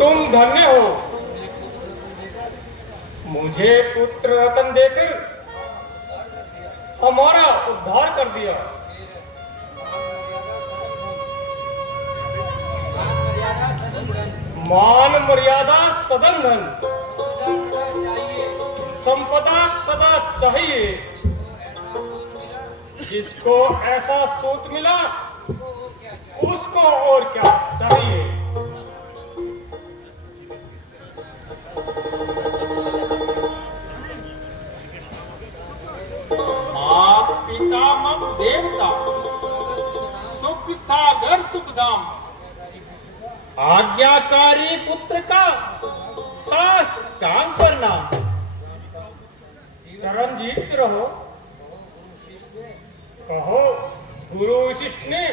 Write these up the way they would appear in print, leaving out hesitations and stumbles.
तुम धन्य हो, मुझे पुत्र रतन देकर हमारा उद्धार कर दिया। मान मर्यादा सदन धन, संपदा सदा चाहिए। जिसको ऐसा सूत मिला उसको और क्या चाहिए। मात पिता मम देवता, सुख सागर सुखधाम। आज्ञाकारी पुत्र का साष्टांग प्रणाम। चरणजीत रहो। कहो, गुरु वशिष्ठ ने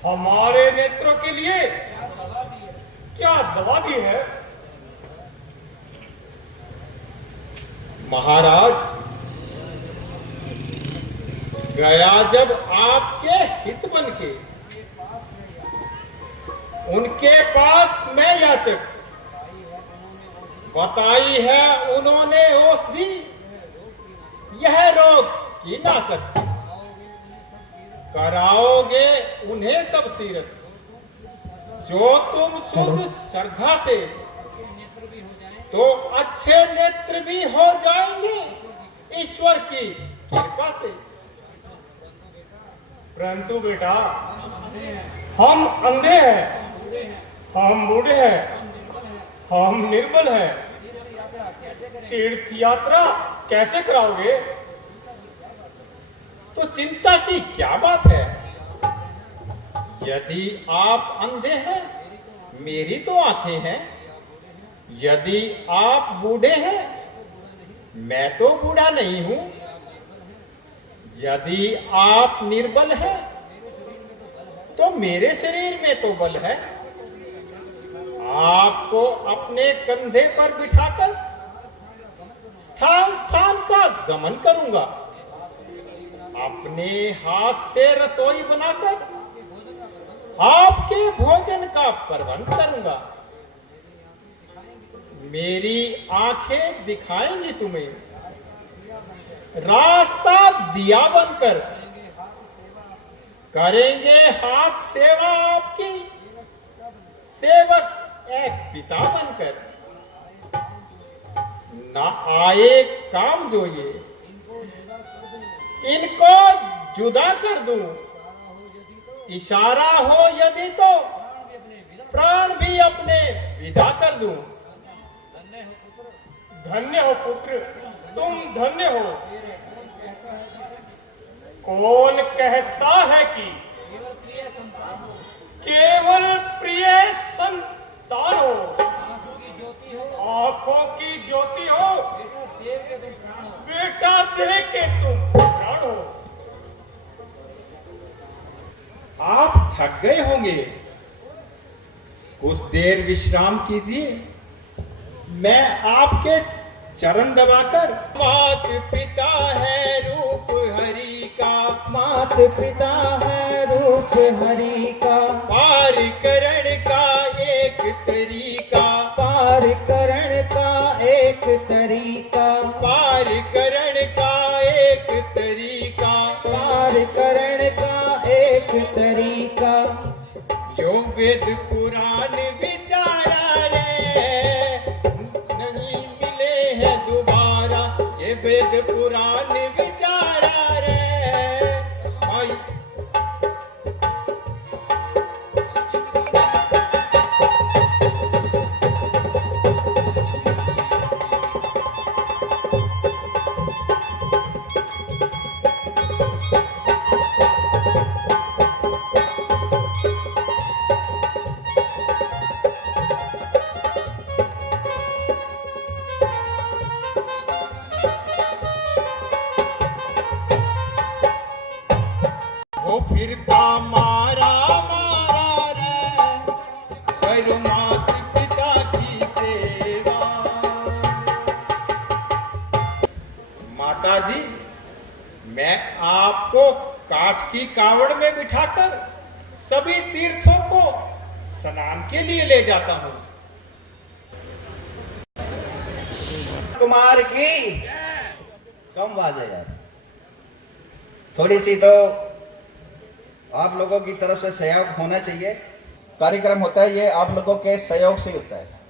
हमारे नेत्रों के लिए क्या दवा दी है। महाराज, गया जब आपके हित बन के उनके पास मैं याचक, बताई है उन्होंने औषधि, यह रोग की नाशक। कराओगे उन्हें सब सीरत, जो तुम शुद्ध श्रद्धा से, तो अच्छे नेत्र भी हो जाएंगे ईश्वर की कृपा से। परंतु बेटा, हम अंधे हैं, हम बूढ़े हैं, हम निर्बल हैं। तीर्थ यात्रा कैसे कराओगे। तो चिंता की क्या बात है। यदि आप अंधे हैं, मेरी तो आंखें हैं। यदि आप बूढ़े हैं, मैं तो बूढ़ा नहीं हूं। यदि आप निर्बल हैं, तो मेरे शरीर में तो बल है। आपको अपने कंधे पर बिठाकर स्थान स्थान का गमन करूंगा। अपने हाथ से रसोई बनाकर आपके भोजन का प्रबंध करूंगा। मेरी आंखें दिखाएंगी तुम्हें रास्ता दिया बनकर। करेंगे हाथ सेवा आपकी, सेवक एक पिता बनकर। ना आए काम जो ये, इनको जुदा कर दूं। इशारा हो यदि तो प्राण भी अपने विदा कर दूं। धन्य हो पुत्र, तुम धन्य हो। कौन कहता है कि केवल प्रिय संतान हो, आंखों की ज्योति हो, बेटा दे के तुम प्राण हो। आप थक गए होंगे, कुछ देर विश्राम कीजिए। मैं आपके चरण दबाकर। मात पिता है रूप हरि का, मात पिता है रूप हरि का। पार करण का एक तरीका, पार करण का एक तरीका। पार करण का एक तरीका। पार करण का एक तरीका। यो वेद पुराण विचारा रे, नहीं मिले हैं दोबारा। ये वेद पुराण विचारा रे। आई वो फिरता मारा मारा रे, करो मात पिता की सेवा। माता जी, मैं आपको काठ की कावड़ में बिठाकर सभी तीर्थों को स्नान के लिए ले जाता हूँ। कुमार की कम बात है यार, थोड़ी सी तो आप लोगों की तरफ से सहयोग होना चाहिए। कार्यक्रम होता है ये आप लोगों के सहयोग से होता है।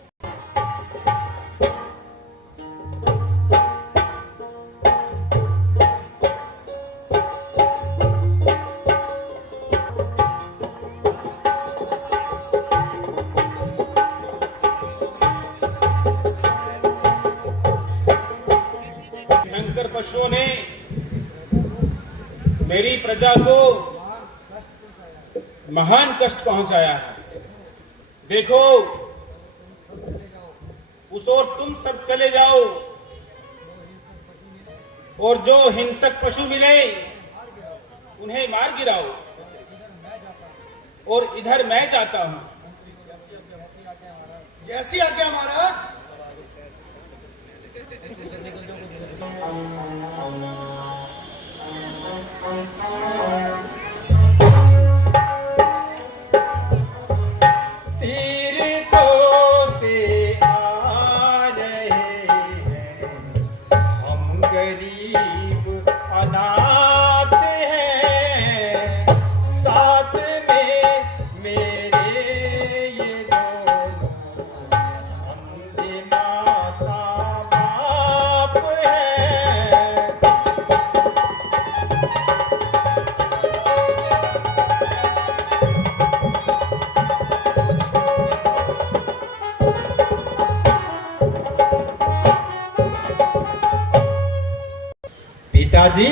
भयंकर पशुओं ने मेरी प्रजा को महान कष्ट पहुंचाया है। देखो, उस ओर तुम सब चले जाओ और जो हिंसक पशु मिले उन्हें मार गिराओ, और इधर मैं जाता हूं। जैसी आज्ञा महाराज। तीर्थों से आ रहे हैं हम, गरीब अनाथ हैं, साथ में मेरे ये दोनों अंधे माता बाप हैं। पिताजी,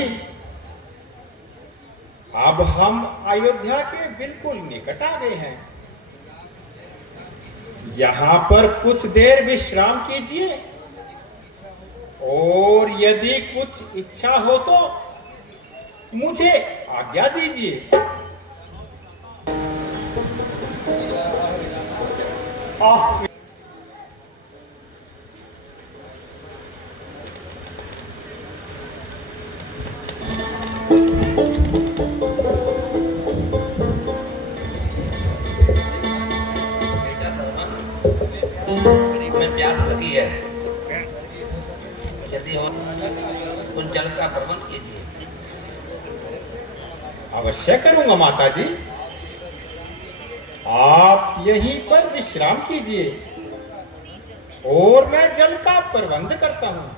अब हम अयोध्या के बिल्कुल निकट आ गए हैं। यहाँ पर कुछ देर विश्राम कीजिए, और यदि कुछ इच्छा हो तो मुझे आज्ञा दीजिए। आह, बेटा सलमान, में प्यास लगी है, यदि हो कुछ जल का प्रबंध कीजिए। अवश्य करूंगा माताजी, आप यहीं पर विश्राम कीजिए और मैं जल का प्रबंध करता हूं।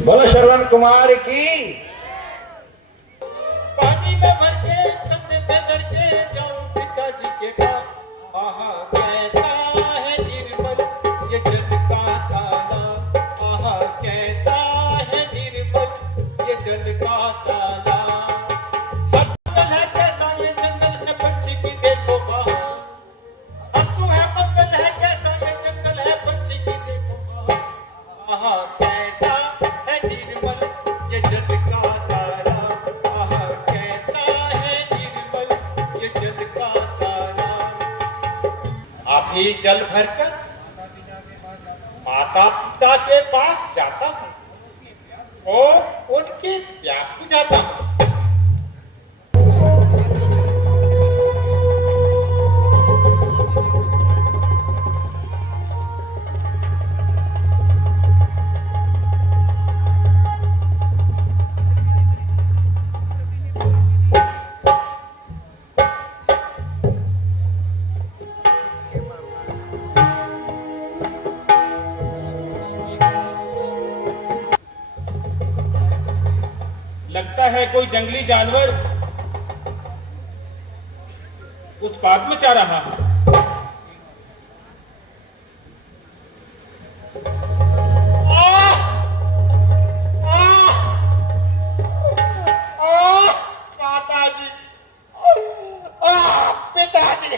बोलो श्रवण कुमार की। पानी में भर के कंधे पे धर के जाऊं पिताजी के पास। आहा कैसा है निर्मल ये जल का तालाब, आहा कैसा है निर्मल ये जल का तालाब। हंसल है कैसा ये जंगल है पंछी की देखो बहार, हंसू है मंगल है कैसा ये जंगल है पंछी की देखो बहार। आहा कैसा है निर्मल ये जल का तालाब, आहा कैसा है निर्मल ये जल का तालाब। अभी जल भरकर माता पिता के पास जाता हूँ और उनकी प्यास बुझाता हूँ। लगता है कोई जंगली जानवर उत्पात मचा रहा है। माताजी, पिताजी,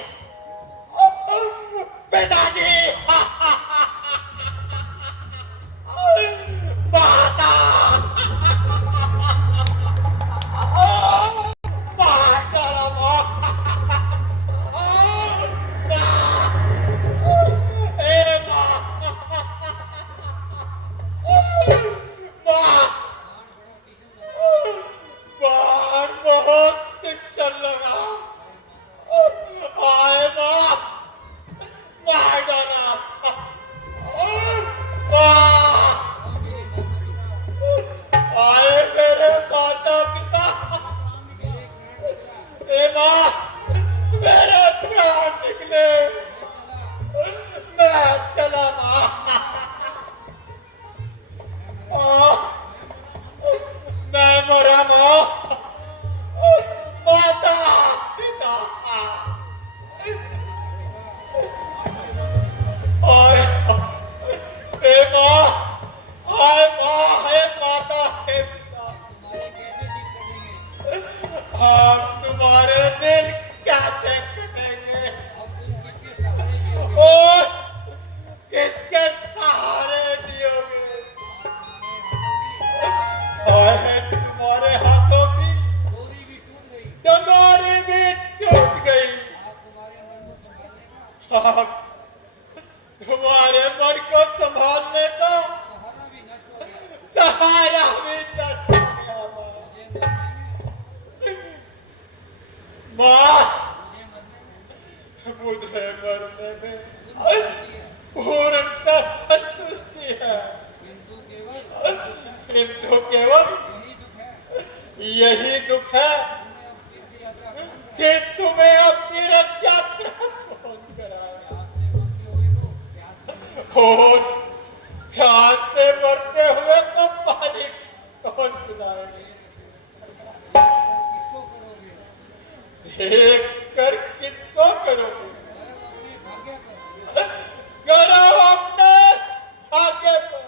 पिताजी, माता, यही दुख है कि तुम्हें अब तीर्थ यात्रा कौन कराए और प्यास से मरते हुए को पानी कौन पिलाए। देख कर किसको करोगे? करो अपने भाग्य पर।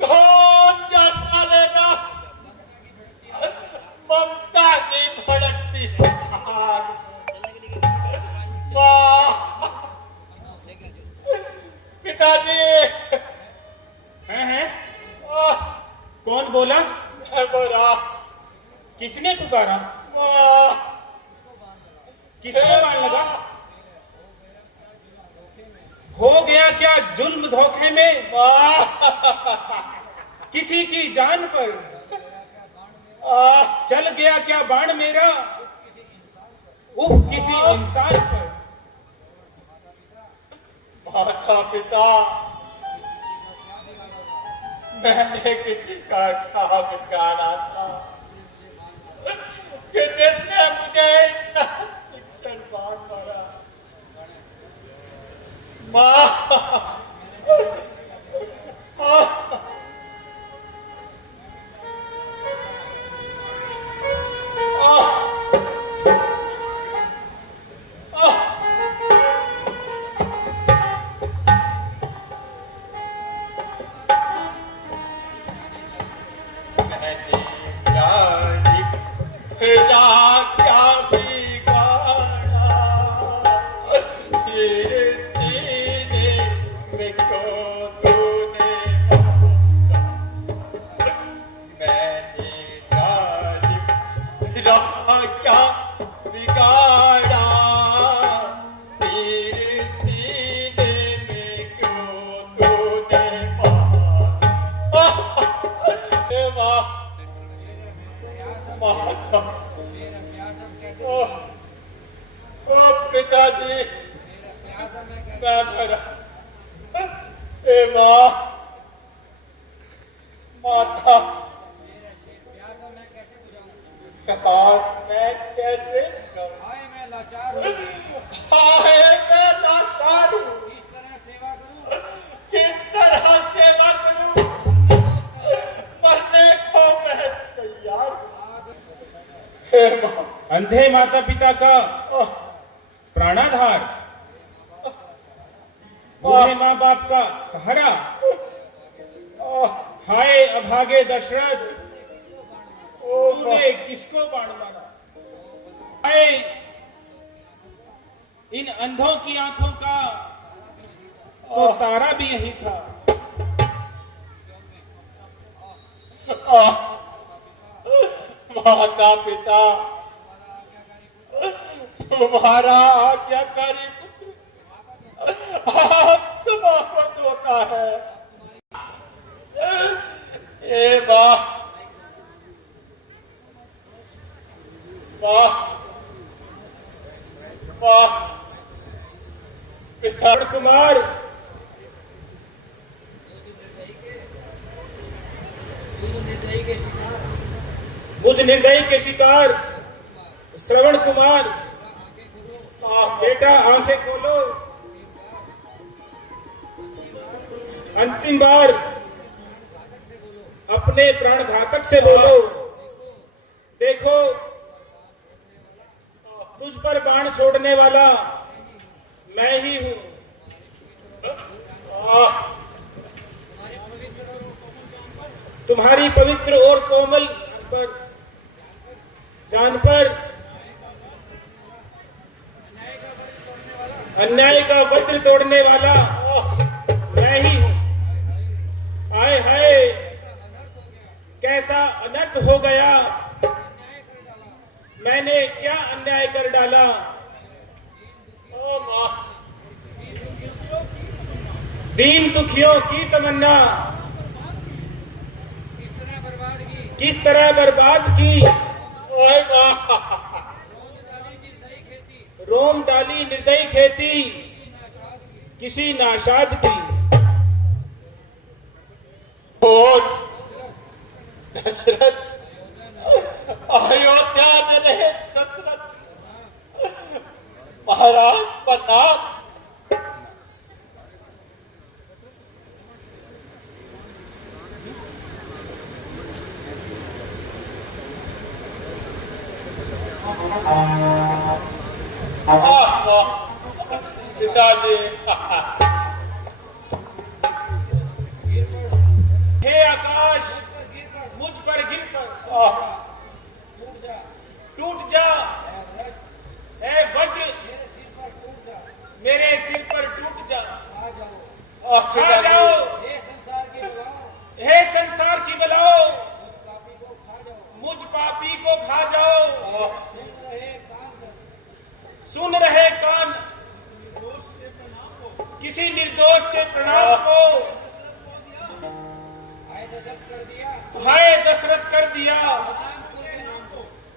कौन जल डालेगा ममता की भड़कती आग? पिताजी हैं? कौन बोला? मैं बोला किसने पुकारा? किसको मार लगा? हो गया क्या जुल्म धोखे में किसी की जान पर? चल गया क्या बाण मेरा किसी इंसान पर? माता पिता मैंने किसी का क्या बिगाड़ा था कि जिसने मुझे इतना शिक्षण बाण मारा। माँ पिताजी मैं मरा। ए माँ माता प्यास मैं कैसे हाय मैं लाचार हूँ। किस तरह सेवा करूँ? मरने को मैं तैयार हूँ। अंधे माता पिता का प्राणाधार, बूढ़े माँ बाप का सहारा। हाय अभागे दशरथ तूने किसको बाण मारा? हाय इन अंधों की आंखों का तो तारा भी यही था। माता पिता तुम्हारा आज्ञाकारी पुत्र आप समाप्त होता है। ए माँ पिता कुमार बुझ निर्दयी के शिकार श्रवण कुमार बेटा आंखें खोलो। अंतिम बार अपने प्राण घातक से बोलो। देखो तुझ पर बाण छोड़ने वाला मैं ही हूं। तुम्हारी पवित्र और कोमल जान पर अन्याय का वज्र तोड़ने वाला मैं ही हूं। हाय हाय कैसा अनर्थ हो गया, मैंने क्या अन्याय कर डाला। दीन दुखियों की तमन्ना किस तरह बर्बाद की। रोम डाली निर्दयी खेती किसी नाशाद की। और दशरथ दशरथ महाराज प्रणाम। पिताजी हे आकाश मुझ पर गिर पर टूट जा, हे वज्र मेरे सिर पर टूट जा, खा जाओ हे संसार की बलाओ, मुझ पापी को खा जाओ। सुन रहे कान किसी निर्दोष के प्रणाम को, हाय दशरथ कर दिया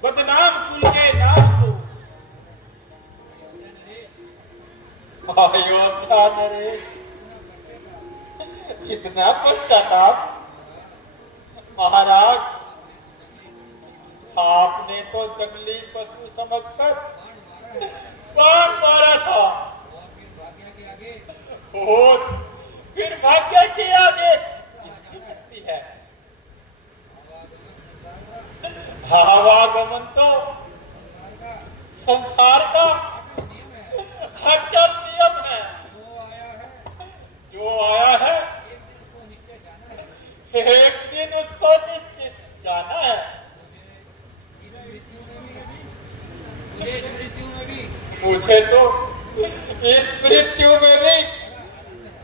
बदनाम कुल के नाम को। अयोध्या नरेश, इतना पश्चाताप महाराज, आपने तो जंगली पशु समझकर बाण मारा था, और फिर भाग्य के आगे इसकी शक्ति है। आवागमन तो संसार का हकीकत नियम है। जो आया है एक दिन उसको निश्चित जाना है। मुझे तो इस मृत्यु में भी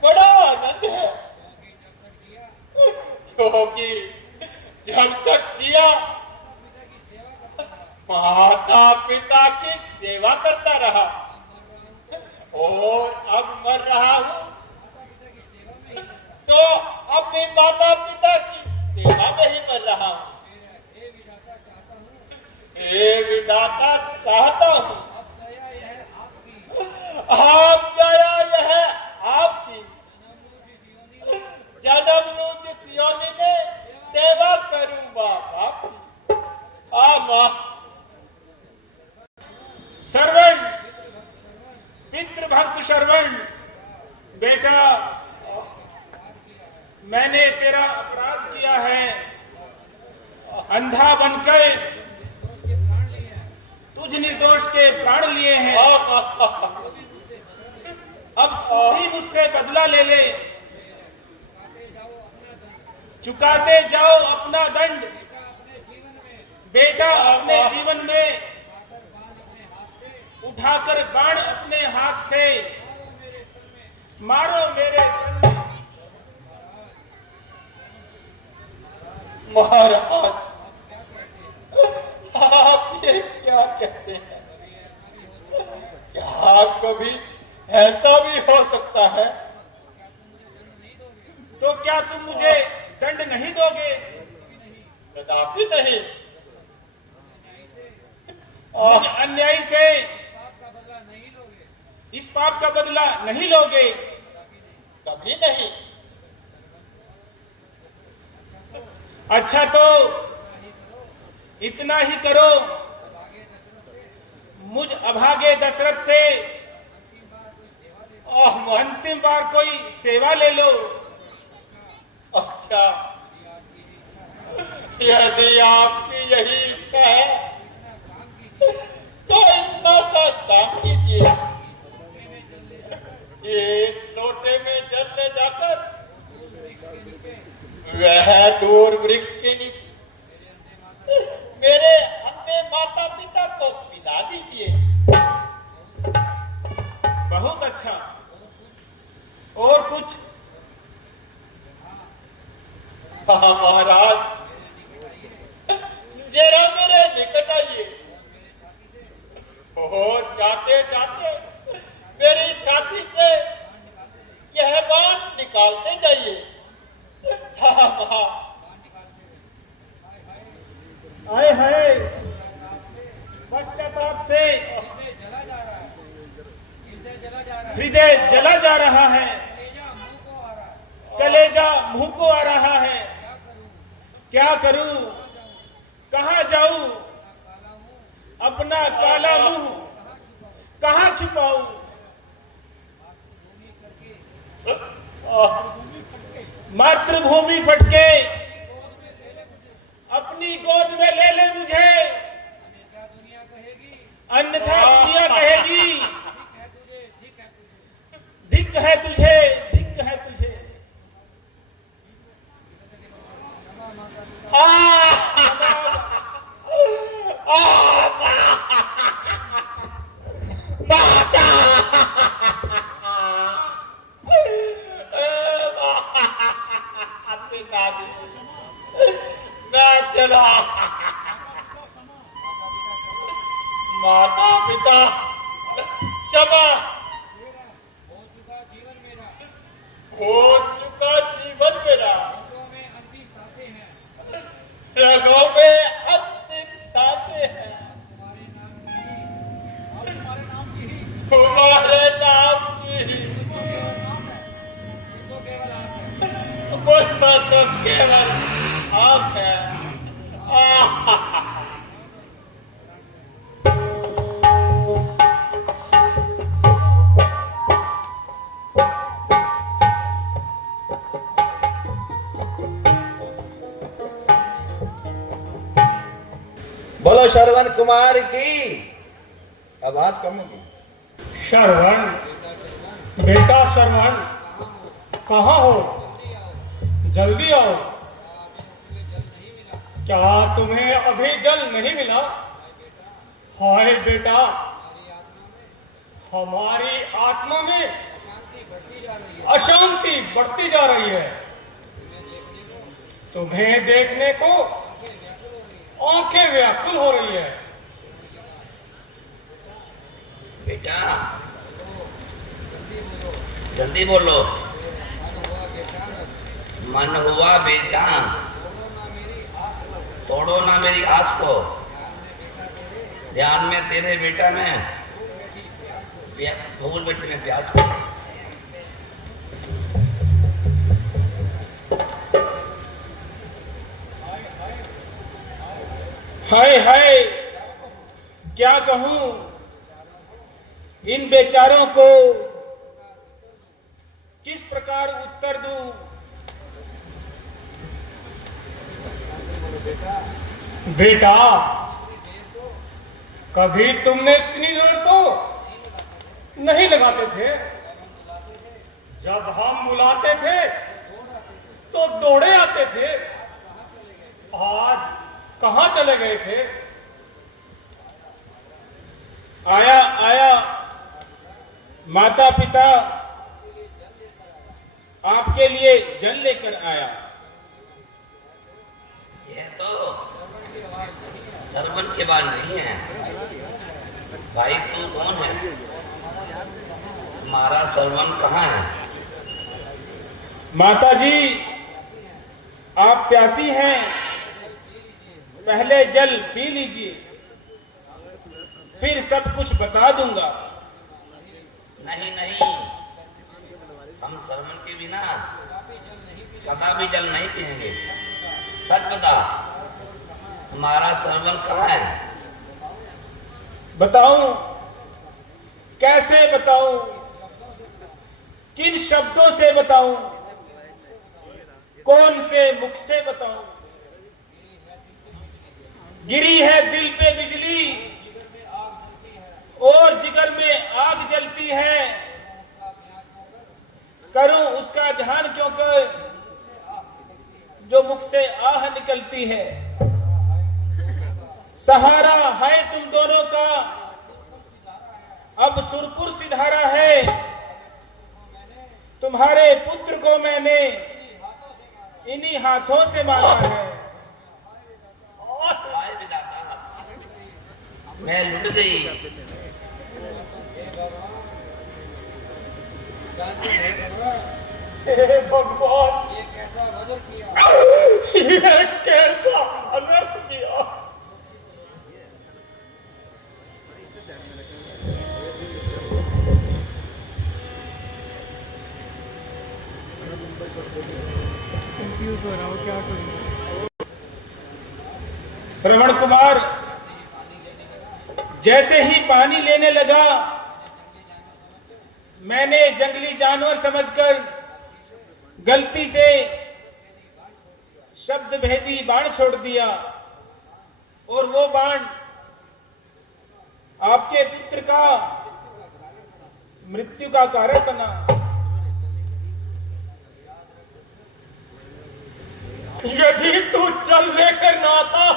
बड़ा आनंद है, क्योंकि जब तक जिया माता पिता की सेवा करता रहा, और अब मर रहा हूँ तो अपने माता पिता की सेवा में ही मर रहा हूँ। हे विधाता चाहता हूँ आप दया यह आपकी, जन्म लूं जिस योनि में सेवा करूं बाप की। मां श्रवण पितृभक्त श्रवण, बेटा मैंने तेरा अपराध किया है, अंधा बनकर तुझ निर्दोष के प्राण लिए हैं। अब तू ही मुझसे बदला ले ले, चुकाते जाओ अपना दंड, बेटा अपने जीवन में उठाकर बाण अपने हाथ से मारो मेरे तन में। महाराज आप ये क्या कहते हैं? क्या कभी ऐसा भी हो सकता है? तो क्या तुम मुझे दंड नहीं दोगे? कदापि नहीं। मुझ अन्यायी से इस पाप का बदला नहीं लोगे? कभी नहीं। अच्छा तो इतना ही करो, मुझ अभागे दशरथ से अंतिम बार कोई सेवा ले लो। अच्छा, यदि आपकी यही इच्छा है तो इतना सा काम कीजिए। इस लोटे में जल ले जाकर वह दूर वृक्ष के नीचे मेरे अंधे माता पिता को पिला दीजिए। बहुत अच्छा। और कुछ? हाँ महाराज, जरा मेरे निकट आइए और जाते जाते मेरी छाती से यह बाण निकालते जाइए। हाँ आए हाय, पश्चाताप से हृदय जला जा रहा है, कलेजा मुंह को आ रहा है। क्या करूं, कहां जाऊं? अपना काला मुंह कहाँ छुपाऊं? मातृभूमि फटके अपनी गोद में ले ले मुझे, अन्यथा दुनिया कहेगी धिक्क है तुझे, धिक्क है तुझे। माता पिता क्षमा, हो चुका जीवन मेरा, रगों में अंतिम सांसें हैं, तुम्हारे नाम की मुझ पर तो केवल आँख है। बोलो श्रवण कुमार की। आवाज कम होगी। श्रवण, बेटा श्रवण, कहाँ हो? जल्दी आओ। क्या तुम्हें अभी जल नहीं मिला? हाय बेटा, हमारी आत्मा में अशांति बढ़ती जा रही है। तुम्हें देखने को आंखें व्याकुल हो रही है। बेटा जल्दी बोलो। मन हुआ बेचैन, तोड़ो ना मेरी आस को। ध्यान में तेरे बेटा में भूल बेटी में प्यास को। हाय हाय, क्या कहूं इन बेचारों को, किस प्रकार उत्तर दूं? बेटा, कभी तुमने इतनी देर तो नहीं लगाते थे। जब हम बुलाते थे तो दौड़े आते थे। आज कहां चले गए थे? आया आया, माता पिता आपके लिए जल लेकर आया। ये तो सरवन के बाद नहीं है। भाई तू कौन है? हमारा सरवन कहाँ है? माता जी, आप प्यासी हैं, पहले जल पी लीजिए, फिर सब कुछ बता दूंगा। नहीं नहीं, हम सरवन के बिना कदापि जल नहीं पिएंगे। सच बता, हमारा सरवन कहाँ है? बताऊं? कैसे बताऊं? किन शब्दों से बताऊं? कौन से मुख से बताऊं? गिरी है दिल पे बिजली और जिगर में आग जलती है। करूं उसका ध्यान क्यों कर जो मुख से आह निकलती है। सहारा है तुम दोनों का, अब सुरपुर सिधारा है। तुम्हारे पुत्र को मैंने इन्हीं हाथों से मांगा है। हाय विधाता, मैं लुट गई। हे भगवान, ये कैसा अनर्थ किया। कंफ्यूज हो रहा हूँ, क्या करूँ? श्रवण कुमार, जैसे ही पानी लेने लगा, मैंने जंगली जानवर समझकर गलती से शब्द भेदी बाण छोड़ दिया और वो बाण आपके पुत्र का मृत्यु का कारण बना। यदि तू चल लेकर ना आता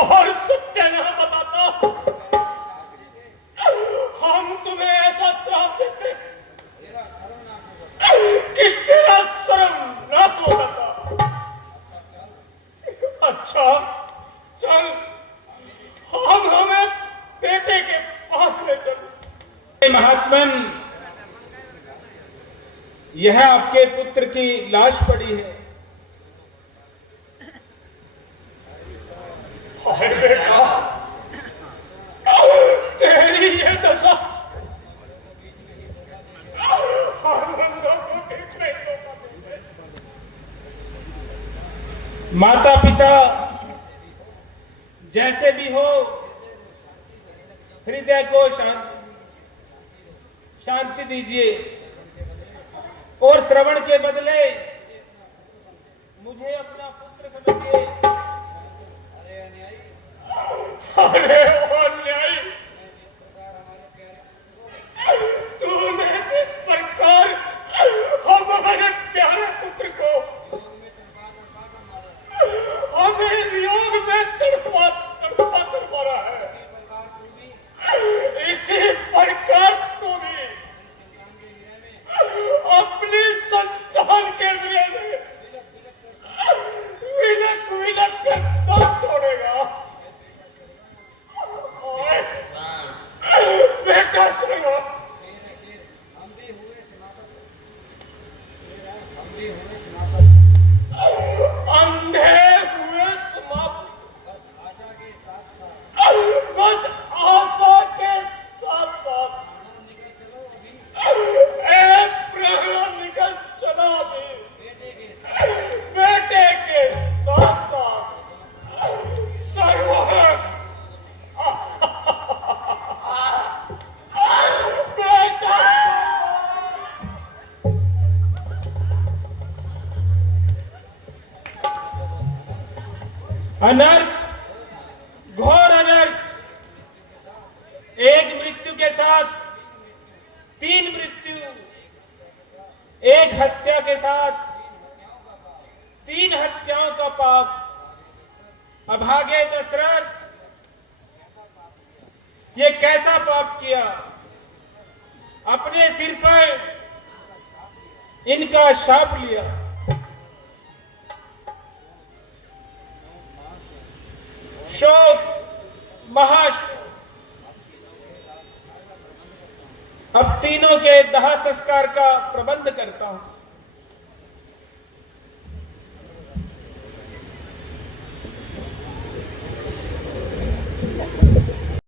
और सत्य न बताता, हम तुम्हें ऐसा श्राप देते कि तेरा सर्वनाश हो जाता। अच्छा चल, हम हमें बेटे के पास ले चल। महात्मन, यह आपके पुत्र की लाश पड़ी है। हाय बेटा, तेरी ये दशा आनंदों को देखने को मिले। माता पिता जैसे भी हो, हृदय को शांति दीजिए और श्रवण के बदले मुझे अपना पुत्र समझिए। अरे ओ न्यायी, तूने किस प्रकार हमारे प्यारे पुत्र को हमें वियोग में तड़पा कर मारा है, इसी प्रकार तू भी अपनी संतान के विरह में विलक विलक कर दम तोड़ेगा। बेटा सुनो, अंधे हुए समाप्त, बस आशा के साथ साथ प्राण निकल चला भी, बेटे के साथ साथ सर्व अनर्थ, घोर अनर्थ। एक मृत्यु के साथ 3 मृत्यु, एक हत्या के साथ 3 हत्याओं का पाप। अभागे दशरथ, ये कैसा पाप किया? अपने सिर पर इनका शाप लिया। शोक, महाशोक। अब तीनों के दाह संस्कार का प्रबंध करता हूं।